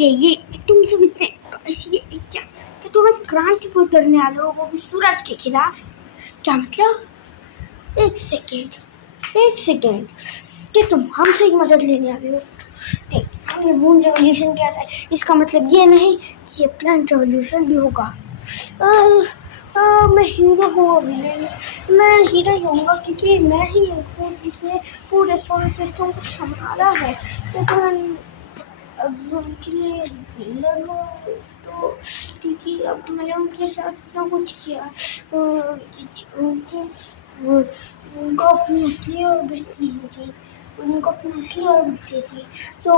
ये तुम सब इतने ये क्या कि तुम्हें क्रांति को करने वाले हो, वो भी सूरज के खिलाफ? क्या मतलब? एक सेकेंड कि तुम हमसे ही मदद लेने आ रहे हो? नहीं, हमने मून रेवोल्यूशन किया था, इसका मतलब ये नहीं कि ये प्लांट रेवोल्यूशन भी होगा। मैं हीरो हूँ अभी, मैं हीरो ही होऊंगा क्योंकि मैं ही हूँ जिसने पूरे सोलर सिस्टम को संभाला है। लेकिन अब उनके लिए विलन हो तो, क्योंकि अब मैंने उनके साथ इतना कुछ किया, उनको अपनी असली ऑर्बिट नहीं थी, उनको अपनी असली ऑर्बिट दी थी, तो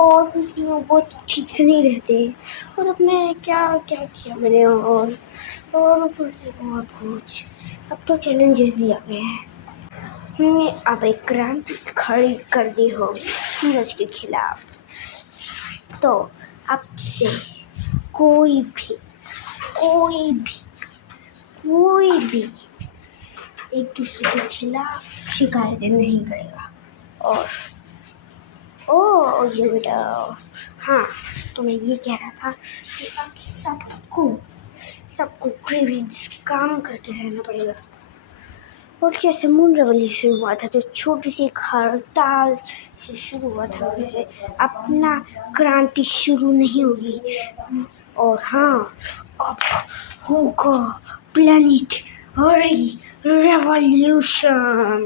वो ठीक से नहीं रहते। और अब मैं क्या क्या किया मैंने, और ऊपर से बहुत कुछ। अब तो चैलेंजेस भी आ गए हैं। अब एक क्रांति खड़ी करनी होगी सूरज के खिलाफ। तो अब से कोई भी एक दूसरे के खिलाफ शिकायतें नहीं करेगा। और ये बेटा, हाँ, तो मैं ये कह रहा था कि अब सबको ग्रीवेंस काम करते रहना पड़ेगा। और जैसे मून रेवोल्यूशन हुआ था तो छोटी सी एक हड़ताल से शुरू हुआ था, वैसे अपना क्रांति शुरू नहीं होगी। और हाँ, अब होगा प्लैनेट रेवोल्यूशन,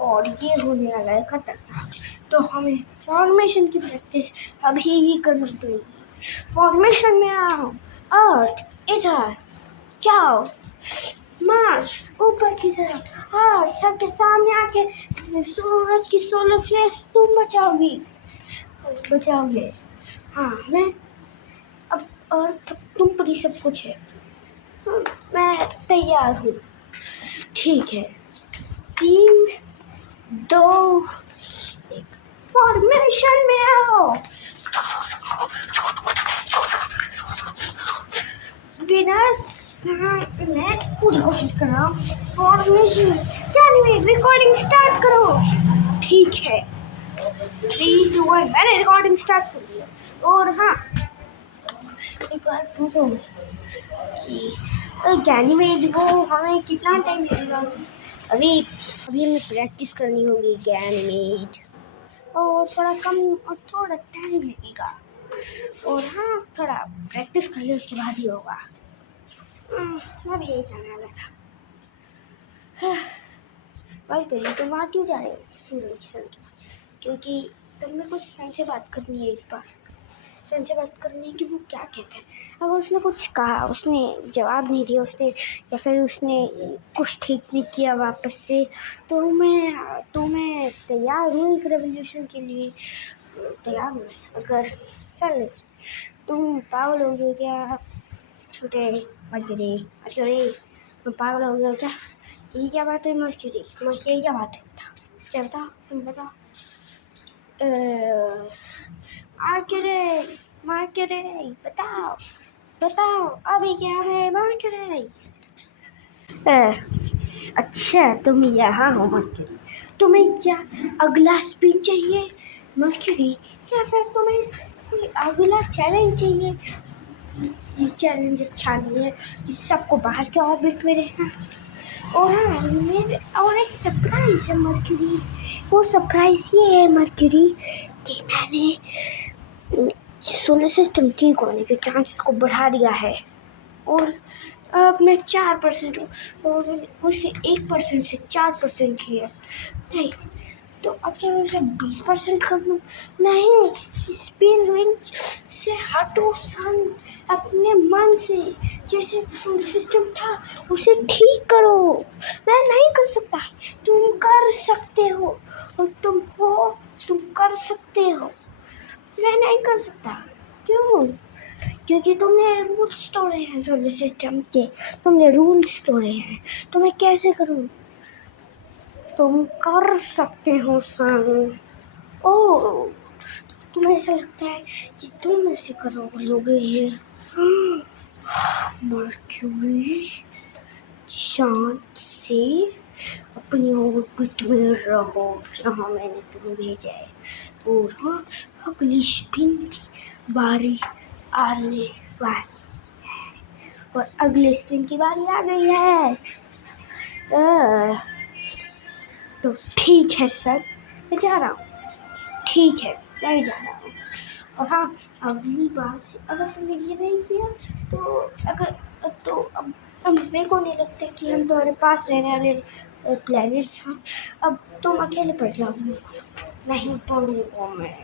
और ये होने वाला है खतरनाक। तो हमें फॉर्मेशन की प्रैक्टिस अभी ही करनी पड़ेगी। फॉर्मेशन में आओ, अर्थ इधर, जाओ मार्स ऊपर की तरफ, हाँ, सबके सामने आके सूरज की सोलर फ्लेयर्स तुम बचाओगे। हाँ, मैं अब अर्थ तुम पर ही सब कुछ है। हाँ, मैं तैयार हूँ। ठीक है, 3, 2, 1, फॉर्मेशन में आओ। विनर्स, मैं पूरी कोशिश कर रहा हूँ। फॉर्मेशन रिकॉर्डिंग स्टार्ट करो। ठीक है, 3, 2, 1, मैंने रिकॉर्डिंग स्टार्ट कर दिया। और हाँ, एक बात पूछो कि गैनीमेड वो हमें कितना टाइम लगेगा? अभी हमें प्रैक्टिस करनी होगी गैनीमेड, और थोड़ा टाइम लगेगा। और हाँ, थोड़ा प्रैक्टिस कर ले, उसके बाद ही होगा। मैं भी यही कहने वाला था। बात करिए, तुम वहाँ क्यों जा रहे हो सूरज सर के? क्योंकि तुमने कुछ सन से बात करनी है, एक बार सन से बात करनी है कि वो क्या कहते हैं। अगर उसने कुछ कहा, उसने जवाब नहीं दिया, या फिर उसने कुछ ठीक नहीं किया वापस से, तो मैं तैयार हूँ एक रेवोल्यूशन के लिए। तैयार हूँ अगर चल तुम पागल हो गए क्या छोटे मर्क्यूरी? तुम पागल हो गए क्या? ये क्या बात है मर्क्यूरी? ये क्या बात है? क्या बताओ, तुम बताओ। मर्क्यूरी बताओ अभी क्या है मर्क्यूरी? अच्छा, तुम यहाँ हो मर्क्यूरी। तुम्हें क्या अगला स्पिन चाहिए मर्क्यूरी, या फिर तुम्हें कोई अगला चैलेंज चाहिए? ये चैलेंज अच्छा नहीं है कि सबको बाहर के ऑर्बिट में रहना। और हाँ, और एक सरप्राइज है मर्क्यूरी। वो सरप्राइज ये है मर्क्यूरी कि मैंने सोलर सिस्टम ठीक होने के चांसेस को बढ़ा दिया है। और अब मैं 4% हूँ, और उसे 1% से 4% किया। नहीं, तो अब क्या मैं उसे 20% कर दूँ? नहीं, स्पिन रिंग से हटो सन, अपने मन से जैसे सोलर सिस्टम था उसे ठीक करो। मैं नहीं कर सकता, तुम कर सकते हो, और तुम कर सकते हो। मैं नहीं कर सकता। क्यों? क्योंकि तुमने रूल्स तोड़े हैं सोलर सिस्टम के, तुमने रूल्स तोड़े हैं, तो मैं कैसे करूं? तुम कर सकते हो सन। ओह, तुम्हें ऐसा लगता है कि तुम ऐसे करोगे ये? मर्क्यूरी, शांत से अपनी ऑर्बिट में रहो जहाँ मैंने तुम्हें भेजा है। और हाँ, अगली स्पिन की बारी आने वाली और अगले स्पिन की बारी आ गई है। तो ठीक है सर, मैं जा रहा हूँ। ठीक है, मैं भी जा रहा हूँ। और हाँ, अगली बार से अगर तुमने ये नहीं किया तो अब मेरे को नहीं लगता कि हम तुम्हारे पास रहने वाले प्लैनेट्स हैं। अब तुम अकेले पड़ जाओगे। नहीं पढ़ूंगा मैं,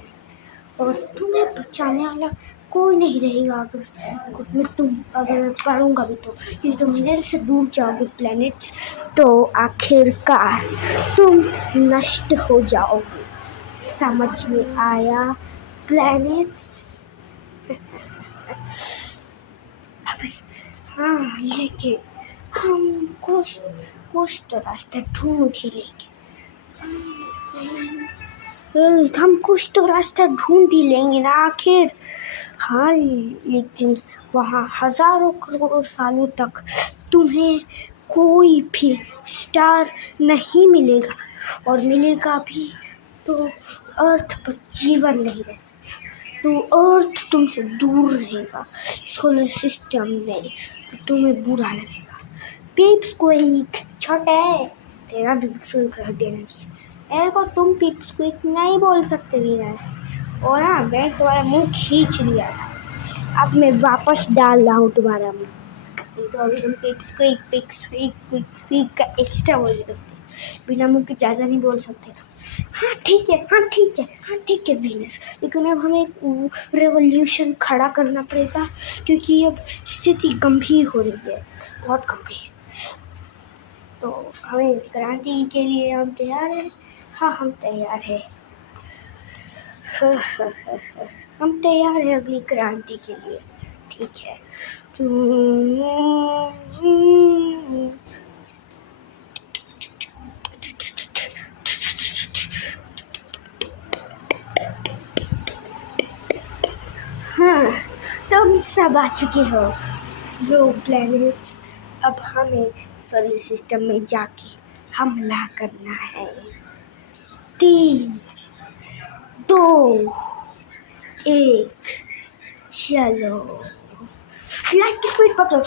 और तुम्हें बचाने वाला कोई नहीं रहेगा अगर पढ़ूंगा भी तो, क्योंकि तुम मेरे से दूर जाओगे प्लैनेट्स, तो आखिरकार तुम नष्ट हो जाओगे। समझ में आया प्लैनेट्स? हाँ, लेकिन हम कुछ तो रास्ते ढूंढ ही लेंगे। हम कुछ तो रास्ता ढूंढ ही लेंगे ना आखिर। हाँ, लेकिन वहाँ हजारों करोड़ों सालों तक तुम्हें कोई भी स्टार नहीं मिलेगा, और मिलेगा भी तो अर्थ पर जीवन नहीं रह सकता। तो अर्थ तुमसे दूर रहेगा सोलर सिस्टम में, तो तुम्हें बुरा लगेगा। पीप्स को एक छोटे तेरा भी शुरू कर देना चाहिए। मेरे को तुम पीप्स को एक नहीं बोल सकते वीनस, और हाँ, मैं तुम्हारा मुंह खींच लिया था, अब मैं वापस डाल रहा हूँ तुम्हारा मुंह। तो अभी तुम पिक्स का एक्स्ट्रा बोल सकते, बिना मुंह के ज़्यादा नहीं बोल सकते। तो हाँ ठीक है, हाँ ठीक है, हाँ ठीक है वीनस, लेकिन अब हमें रेवोल्यूशन खड़ा करना पड़ेगा, क्योंकि अब स्थिति गंभीर हो रही है, बहुत गंभीर। तो हमें क्रांति के लिए हम तैयार हैं। हाँ, हम तैयार हैं। हम तैयार हैं अगली क्रांति के लिए। ठीक है। हाँ, तुम सब आ चुके हो जो प्लैनेट्स। अब हमें सोलर सिस्टम में जाके हमला करना है। 3, 2, 1, चलो। लाइट की स्पीड पकड़ो।